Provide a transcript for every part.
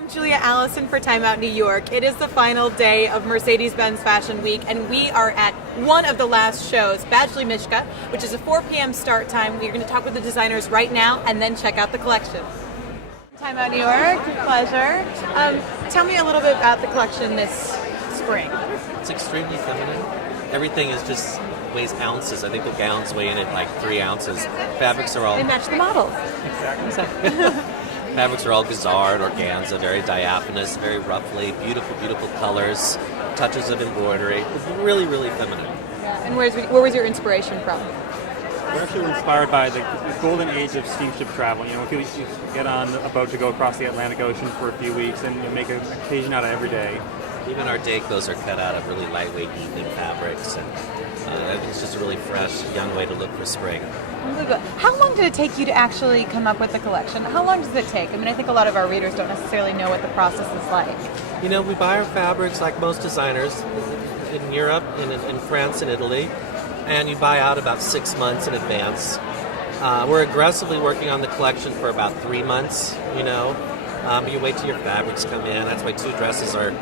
I'm Julia Allison for Time Out New York. It is the final day of Mercedes-Benz Fashion Week, and we are at one of the last shows, Badgley Mischka, which is a 4 p.m. start time. We're going to talk with the designers right now and then check out the collection. Time Out New York, pleasure. Tell me a little bit about the collection this spring. It's extremely feminine. Everything is just weighs ounces. I think the gowns weigh in at like 3 ounces. Fabrics are all... They match the models. Exactly. Fabrics are all gazard, organza, very diaphanous, very roughly, beautiful, beautiful colors, touches of embroidery. It's really, really feminine. Yeah. And where was your inspiration from? We're actually inspired by the golden age of steamship travel. You know, if you get on a boat to go across the Atlantic Ocean for a few weeks and you make an occasion out of every day. Even our day clothes are cut out of really lightweight evening fabrics, and it's just a really fresh, young way to look for spring. How long did it take you to actually come up with the collection? How long does it take? I mean, I think a lot of our readers don't necessarily know what the process is like. You know, we buy our fabrics like most designers in Europe, in France and Italy, and you buy out about 6 months in advance. We're aggressively working on the collection for about 3 months, you know. You wait till your fabrics come in. That's why 2 dresses are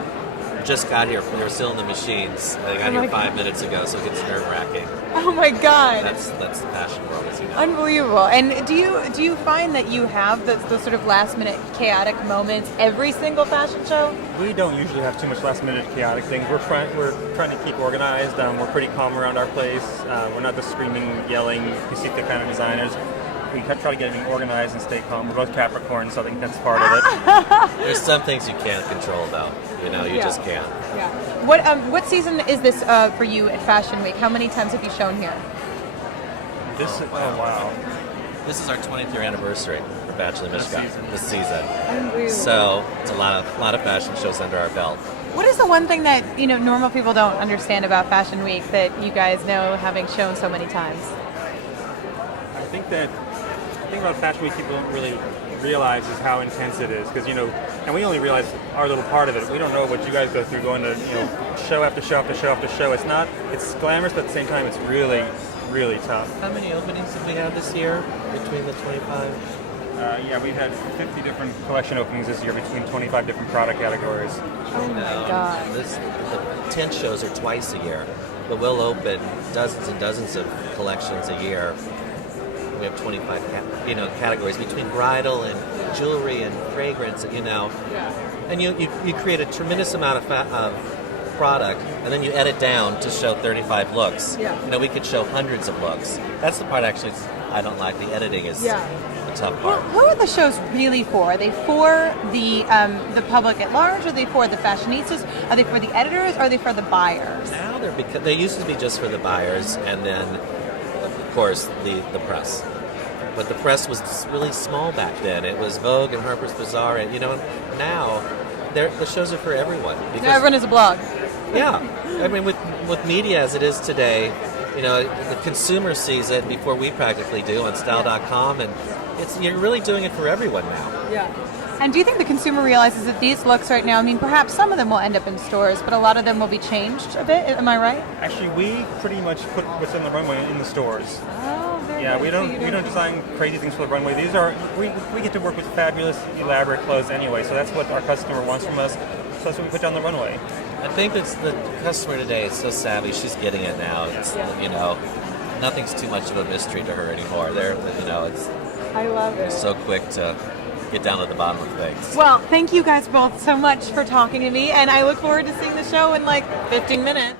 just got here. They're still in the machines. They got here 5 minutes ago, so it gets nerve-wracking. Oh my God! That's the fashion world, as you know. Unbelievable. And do you find that you have those sort of last-minute chaotic moments every single fashion show? We don't usually have too much last-minute chaotic things. We're trying to keep organized. We're pretty calm around our place. We're not just screaming, yelling. You see the kind of designers. We try to get everything organized and stay calm. We're both Capricorns, so I think that's part of it. There's some things you can't control, though. You know, you just can't. Yeah. What season is this for you at Fashion Week? How many times have you shown here? Wow. This is our 20th year anniversary for Badgley Mischka this season. Unbelievable. So it's a lot of fashion shows under our belt. What is the one thing that normal people don't understand about Fashion Week that you guys know, having shown so many times? I think the thing about Fashion Week people don't really realize is how intense it is, because and we only realize our little part of it. We don't know what you guys go through going to show after show after show after show. It's glamorous, but at the same time it's really, really tough. How many openings did we have this year between the 25? Yeah, we've had 50 different collection openings this year between 25 different product categories. Oh my God. The tent shows are twice a year, but we'll open dozens and dozens of collections a year. We have 25 categories between bridal and jewelry and fragrance, and you create a tremendous amount of product, and then you edit down to show 35 looks. Yeah. We could show hundreds of looks. That's the part actually I don't like. The editing is the tough part. Who are the shows really for? Are they for the public at large? Are they for the fashionistas? Are they for the editors? Or are they for the buyers? Now they used to be just for the buyers, and then of course the press. But the press was really small back then. It was Vogue and Harper's Bazaar, and now the shows are for everyone. Now everyone is a blog. Yeah, I mean with media as it is today, the consumer sees it before we practically do on Style.com, and you're really doing it for everyone now. Yeah. And do you think the consumer realizes that these looks right now, I mean, perhaps some of them will end up in stores, but a lot of them will be changed a bit? Am I right? Actually, we pretty much put what's on the runway in the stores. Oh, very Yeah, good. we don't design crazy things for the runway. We get to work with fabulous, elaborate clothes anyway, so that's what our customer wants from us. So that's what we put down the runway. I think it's the customer today is so savvy; she's getting it now. It's nothing's too much of a mystery to her anymore. I love it. They're so quick to get down to the bottom of things. Well, thank you guys both so much for talking to me, and I look forward to seeing the show in like 15 minutes.